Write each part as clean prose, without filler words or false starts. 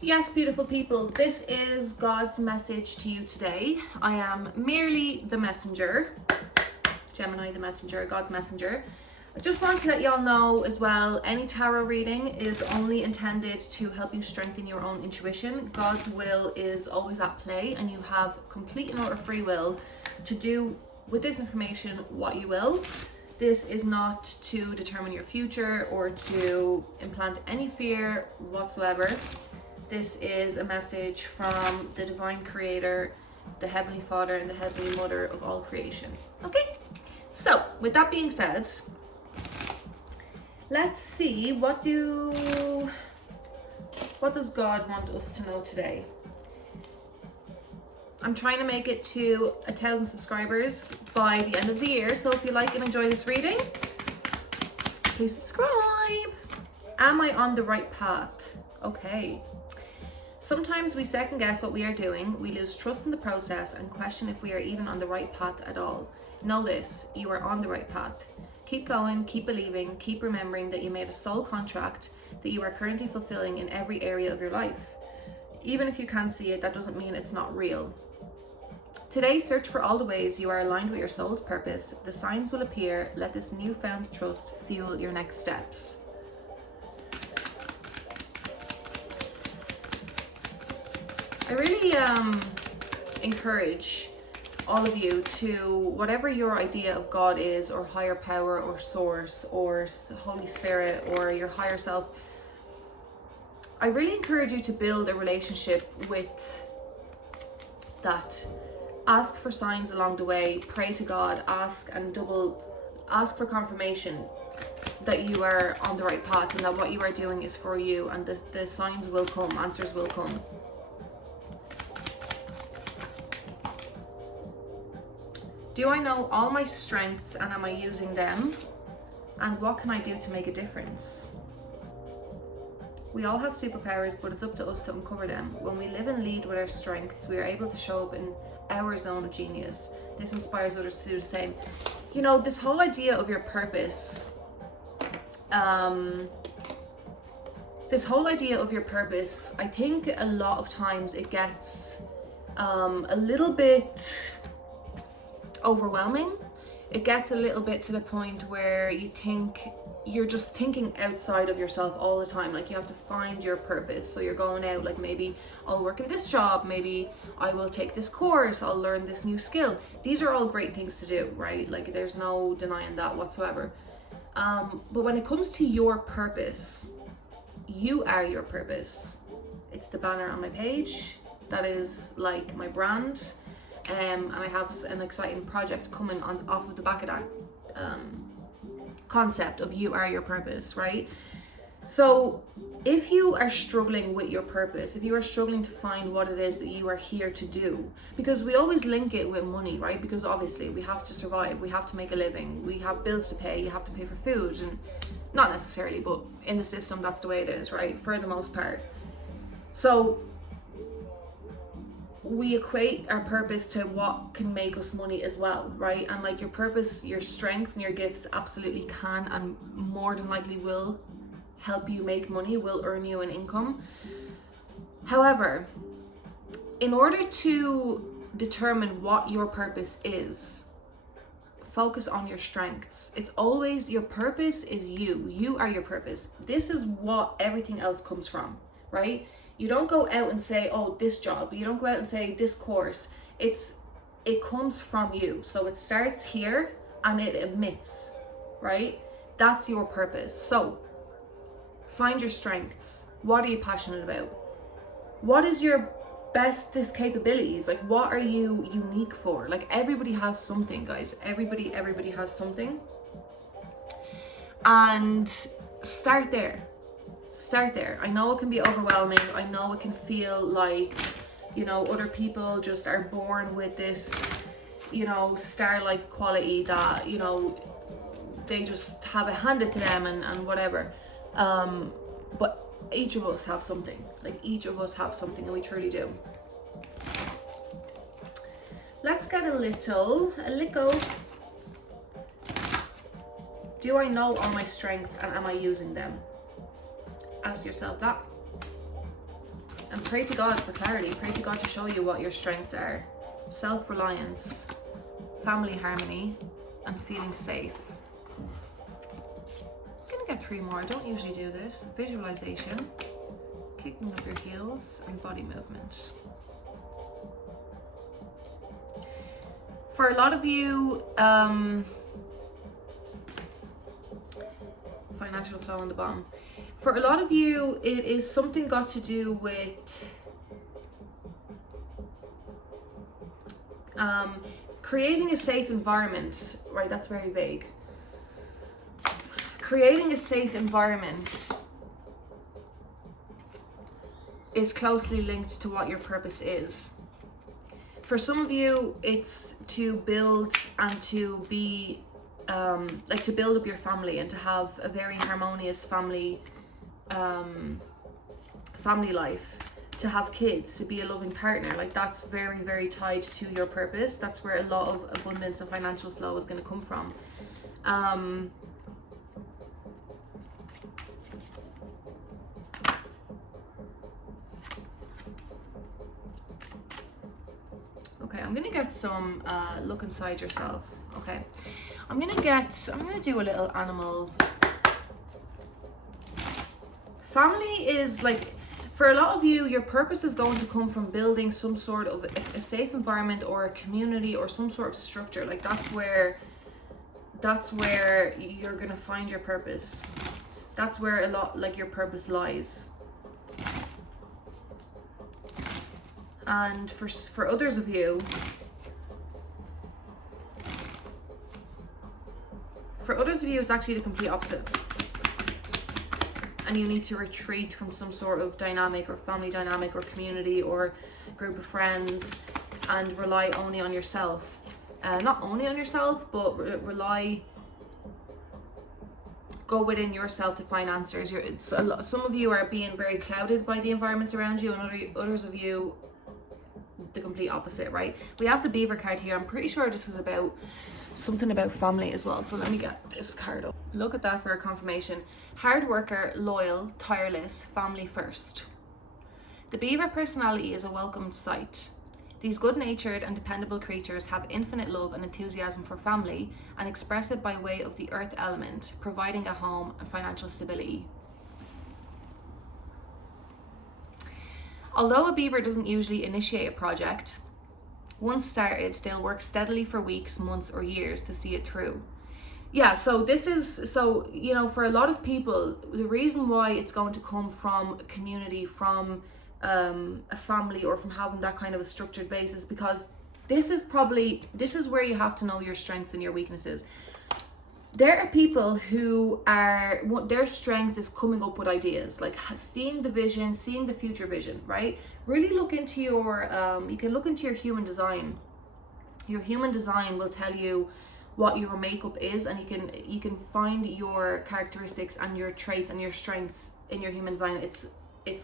Yes, beautiful people, this is God's message to you today. I am merely the messenger, Gemini the messenger, God's messenger. I just want to let y'all know as well, any tarot reading is only intended to help you strengthen your own intuition. God's will is always at play and you have complete and utter free will to do with this information what you will. This is not to determine your future or to implant any fear whatsoever. This is a message from the Divine Creator, the Heavenly Father and the Heavenly Mother of all creation. Okay, so with that being said, let's see what does God want us to know today. I'm trying to make it to 1,000 subscribers by the end of the year, so if you like and enjoy this reading, please subscribe. Am I on the right path? Okay. Sometimes we second guess what we are doing, we lose trust in the process and question if we are even on the right path at all. Know this, you are on the right path. Keep going, keep believing, keep remembering that you made a soul contract that you are currently fulfilling in every area of your life. Even if you can't see it, that doesn't mean it's not real. Today, search for all the ways you are aligned with your soul's purpose. The signs will appear. Let this newfound trust fuel your next steps. I really encourage all of you to, whatever your idea of God is, or higher power, or source, or the Holy Spirit, or your higher self, I really encourage you to build a relationship with that. Ask for signs along the way, pray to God, ask for confirmation that you are on the right path and that what you are doing is for you, and the signs will come, answers will come. Do I know all my strengths and am I using them? And what can I do to make a difference? We all have superpowers, but it's up to us to uncover them. When we live and lead with our strengths, we are able to show up in our zone of genius. This inspires others to do the same. You know, this whole idea of your purpose, I think a lot of times it gets a little bit overwhelming. It gets a little bit to the point where you think you're just thinking outside of yourself all the time. Like, you have to find your purpose. So you're going out, like, maybe I'll work in this job, maybe I will take this course, I'll learn this new skill. These are all great things to do, right? Like, there's no denying that whatsoever. But when it comes to your purpose, you are your purpose. It's the banner on my page. That is like my brand. And I have an exciting project coming off of the back of that concept of you are your purpose, right? So if you are struggling with your purpose, if you are struggling to find what it is that you are here to do, because we always link it with money, right? Because obviously we have to survive, we have to make a living, we have bills to pay, you have to pay for food, and not necessarily, but in the system that's the way it is, right? For the most part. So we equate our purpose to what can make us money as well, right? And like, your purpose, your strengths and your gifts absolutely can and more than likely will help you make money, will earn you an income. However, in order to determine what your purpose is, focus on your strengths. It's always, your purpose is you are your purpose. This is what everything else comes from, right? You don't go out and say, oh, this job. You don't go out and say this course. It comes from you. So it starts here and it emits, right? That's your purpose. So find your strengths. What are you passionate about? What is your bestest capabilities? Like, what are you unique for? Like, everybody has something, guys. Everybody has something. And start there. Start there. I know it can be overwhelming. I know it can feel like, you know, other people just are born with this, you know, star-like quality that, you know, they just have it handed to them and whatever. But each of us have something. Like, each of us have something, and we truly do. Let's get a little. Do I know all my strengths and am I using them? Ask yourself that. And pray to God for clarity. Pray to God to show you what your strengths are. Self-reliance, family harmony, and feeling safe. I'm gonna get 3 more. I don't usually do this. Visualization, kicking up your heels, and body movement. For a lot of you, financial flow on the bottom. For a lot of you, it is something got to do with creating a safe environment, right? That's very vague. Creating a safe environment is closely linked to what your purpose is. For some of you, it's to build and to be, like to build up your family and to have a very harmonious family life, to have kids, to be a loving partner. Like that's very, very tied to your purpose. That's where a lot of abundance and financial flow is going to come from. Okay, I'm gonna get some look inside yourself. Okay, I'm gonna do a little animal. Family is like, for a lot of you, your purpose is going to come from building some sort of a safe environment or a community or some sort of structure. Like that's where you're gonna find your purpose. That's where a lot, like your purpose lies. And for others of you, it's actually the complete opposite. And you need to retreat from some sort of dynamic or family dynamic or community or group of friends and rely only on yourself. Not only on yourself, but go within yourself to find answers. Some of you are being very clouded by the environments around you, and others of you, the complete opposite, right? We have the beaver card here. I'm pretty sure this is about something about family as well. So let me get this card up. Look at that for a confirmation. Hard worker, loyal, tireless, family first. The beaver personality is a welcomed sight. These good-natured and dependable creatures have infinite love and enthusiasm for family and express it by way of the earth element, providing a home and financial stability. Although a beaver doesn't usually initiate a project, once started, they'll work steadily for weeks, months, or years to see it through. Yeah, so you know, for a lot of people, the reason why it's going to come from a community, from a family, or from having that kind of a structured basis, because this is where you have to know your strengths and your weaknesses. There are people who are, what their strength is coming up with ideas, like seeing the vision, seeing the future vision, right? Really look into your, you can look into your human design. Your human design will tell you what your makeup is, and you can find your characteristics and your traits and your strengths in your human design. It's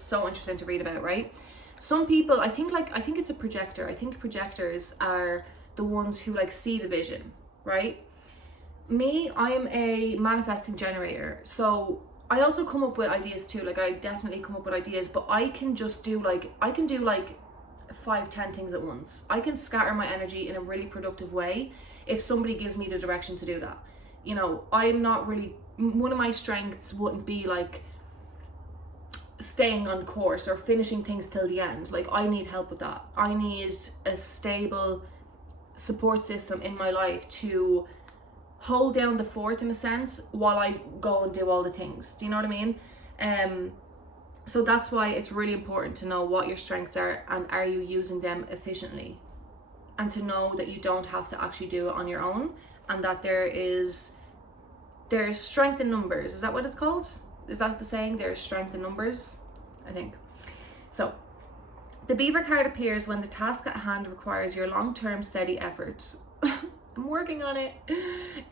so interesting to read about, right? Some people, I think it's a projector. I think projectors are the ones who like see the vision, right? Me, I am a manifesting generator, so I also come up with ideas too. Like I definitely come up with ideas, but I can just do like 5-10 things at once. I can scatter my energy in a really productive way if somebody gives me the direction to do that. You know, I'm not really, one of my strengths wouldn't be like staying on course or finishing things till the end. Like I need help with that. I need a stable support system in my life to hold down the fort in a sense while I go and do all the things. Do you know what I mean? So that's why it's really important to know what your strengths are and are you using them efficiently, and to know that you don't have to actually do it on your own, and that there's strength in numbers. Is that what it's called? Is that the saying? There's strength in numbers, I think. So the beaver card appears when the task at hand requires your long-term steady effort. I'm working on it.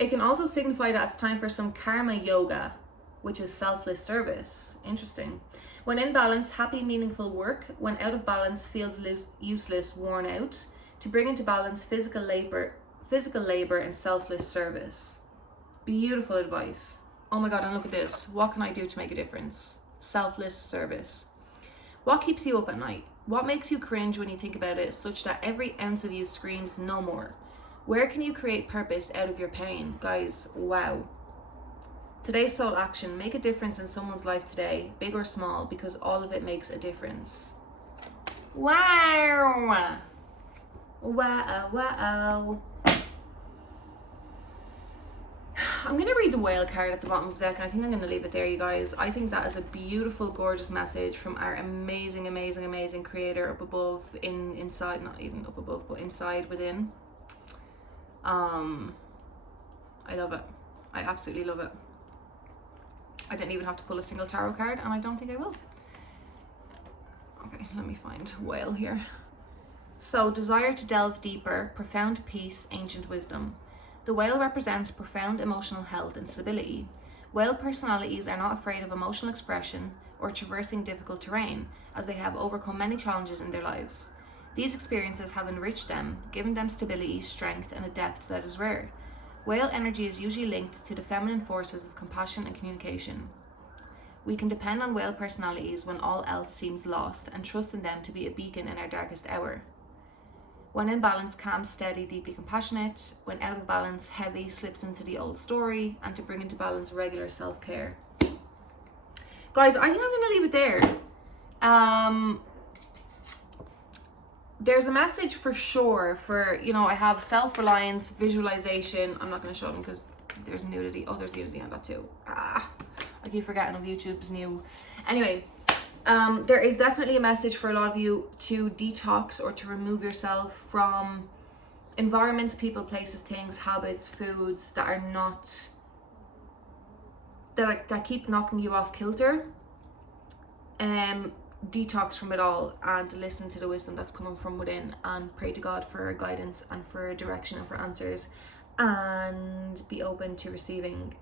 It can also signify that it's time for some karma yoga, which is selfless service. Interesting. When in balance, happy, meaningful work. When out of balance, feels useless, worn out. To bring into balance, physical labor and selfless service. Beautiful advice. Oh my God, and look at this. What can I do to make a difference? Selfless service. What keeps you up at night? What makes you cringe when you think about it, such that every ounce of you screams no more? Where can you create purpose out of your pain? Guys, wow. Today's soul action: make a difference in someone's life today, big or small, because all of it makes a difference. Wow. Wow, wow. I'm going to read the whale card at the bottom of the deck, and I think I'm going to leave it there, you guys. I think that is a beautiful, gorgeous message from our amazing, amazing, amazing creator up above, inside, not even up above, but inside, within. I love it. I absolutely love it. I didn't even have to pull a single tarot card, and I don't think I will. Okay, let me find whale here. So, desire to delve deeper, profound peace, ancient wisdom. The whale represents profound emotional health and stability. Whale personalities are not afraid of emotional expression or traversing difficult terrain, as they have overcome many challenges in their lives. These experiences have enriched them, giving them stability, strength, and a depth that is rare. Whale energy is usually linked to the feminine forces of compassion and communication. We can depend on whale personalities when all else seems lost, and trust in them to be a beacon in our darkest hour. When in balance, calm, steady, deeply compassionate. When out of balance, heavy, slips into the old story. And to bring into balance, regular self-care. Guys, I think I'm going to leave it there. There's a message for sure for, you know, I have self-reliance, visualization. I'm not going to show them because there's nudity. Oh, there's nudity on that too. I keep forgetting of YouTube's new. Anyway. There is definitely a message for a lot of you to detox or to remove yourself from environments, people, places, things, habits, foods that are not, that keep knocking you off kilter. Detox from it all and listen to the wisdom that's coming from within, and pray to God for guidance and for direction and for answers, and be open to receiving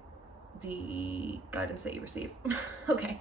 the guidance that you receive. Okay.